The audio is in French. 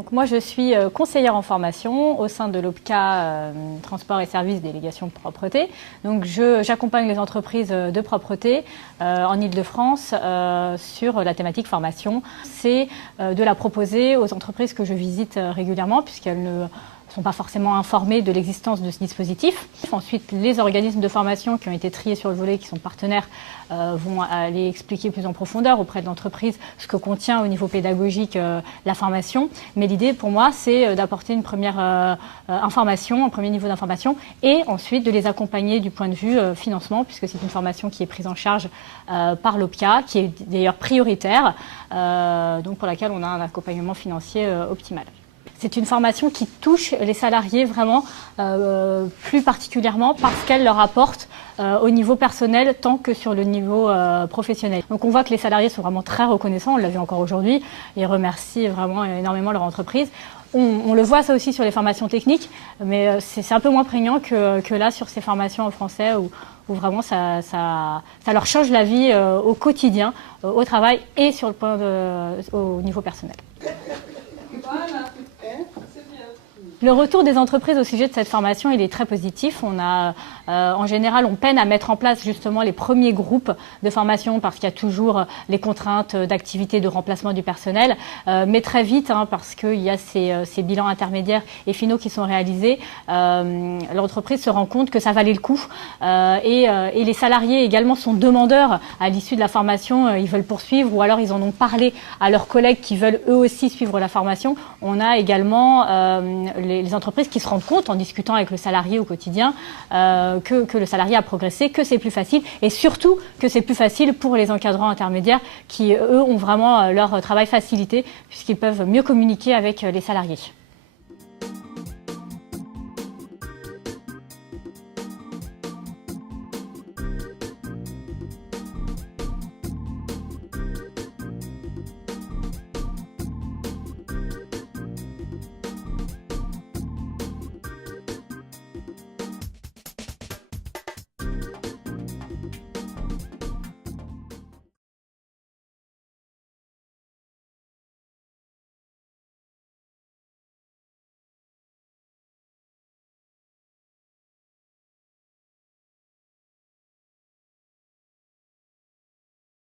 Donc moi, je suis conseillère en formation au sein de l'OPCA Transport et Services Délégation de Propreté. Donc j'accompagne les entreprises de propreté en Île-de-France sur la thématique formation. C'est de la proposer aux entreprises que je visite régulièrement puisqu'elles ne sont pas forcément informés de l'existence de ce dispositif. Ensuite, les organismes de formation qui ont été triés sur le volet, qui sont partenaires, vont aller expliquer plus en profondeur auprès de l'entreprise ce que contient au niveau pédagogique la formation. Mais l'idée pour moi, c'est d'apporter une première information, un premier niveau d'information, et ensuite de les accompagner du point de vue financement, puisque c'est une formation qui est prise en charge par l'OPCA, qui est d'ailleurs prioritaire, donc pour laquelle on a un accompagnement financier optimal. C'est une formation qui touche les salariés vraiment plus particulièrement parce qu'elle leur apporte au niveau personnel tant que sur le niveau professionnel. Donc on voit que les salariés sont vraiment très reconnaissants, on l'a vu encore aujourd'hui, ils remercient vraiment énormément leur entreprise. On le voit ça aussi sur les formations techniques, mais c'est un peu moins prégnant que là sur ces formations en français où vraiment ça leur change la vie au quotidien, au travail et sur au niveau personnel. Le retour des entreprises au sujet de cette formation, il est très positif. En général, on peine à mettre en place justement les premiers groupes de formation parce qu'il y a toujours les contraintes d'activité de remplacement du personnel. Mais très vite, parce qu'il y a ces bilans intermédiaires et finaux qui sont réalisés, l'entreprise se rend compte que ça valait le coup. Et les salariés également sont demandeurs à l'issue de la formation. Ils veulent poursuivre ou alors ils en ont parlé à leurs collègues qui veulent eux aussi suivre la formation. On a également les entreprises qui se rendent compte en discutant avec le salarié au quotidien que le salarié a progressé, que c'est plus facile et surtout que c'est plus facile pour les encadrants intermédiaires qui, eux, ont vraiment leur travail facilité puisqu'ils peuvent mieux communiquer avec les salariés.